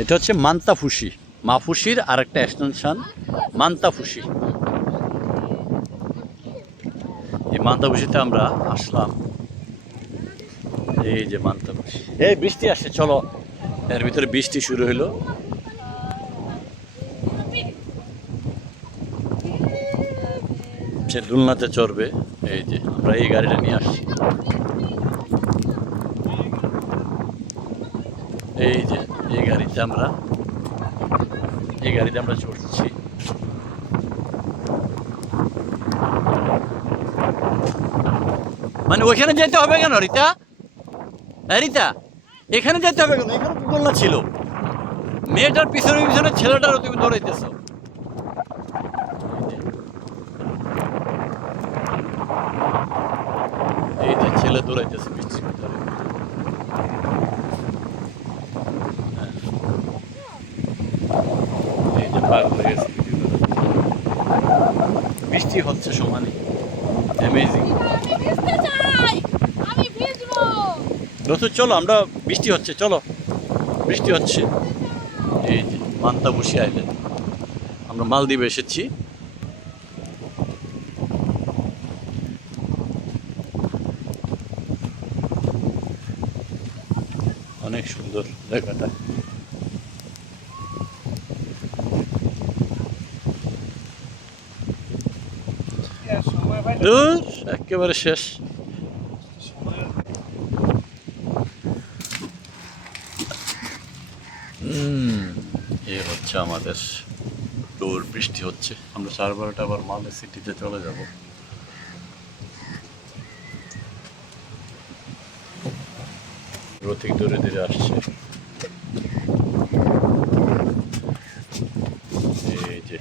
এটা হচ্ছে মান্তাফুসি, মাফুসির আর একটা এক্সটেনশন মান্তাফুসি। এই মান্তাফুসিতে আমরা আসলাম। এই যে মান্তাফুসি, এই বৃষ্টি আসছে, চলো এর ভিতরে বৃষ্টি শুরু হলো। সে দুলনাতে চড়বে। এই যে আমরা এই গাড়িটা নিয়ে আসছি। এই যে এই গাড়িতে আমরা চড়ছি। মানে ওইখানে যেতে হবে কেন রিতা? রিতা, এখানে যেতে হবে কেন? এখানে তো দোলনা ছিল। মেয়েটার পিছনে পিছনে ছেলেটারও তুমি দৌড়াইতেছো। এই যে ছেলে দৌড়াইতেছে বৃষ্টির ভিতরে। এই যে পাগল হয়ে গেছে ভিডিও করে। বৃষ্টি হচ্ছে সমানে, অ্যামেজিং। রথু চলো, আমরা বৃষ্টি হচ্ছে, চলো বৃষ্টি হচ্ছে। এই যে মান্তাবুসি আইল্যান্ড, আমরা মালদ্বীপে এসেছি। অনেক সুন্দর জায়গাটা। দূর একেবারে শেষ। এ হচ্ছে আমাদের ট্যুর। বৃষ্টি হচ্ছে, আমরা 12:30 আবার মালে সিটিতে চলে যাব। রথিক ধীরে ধীরে আসছে। এই যে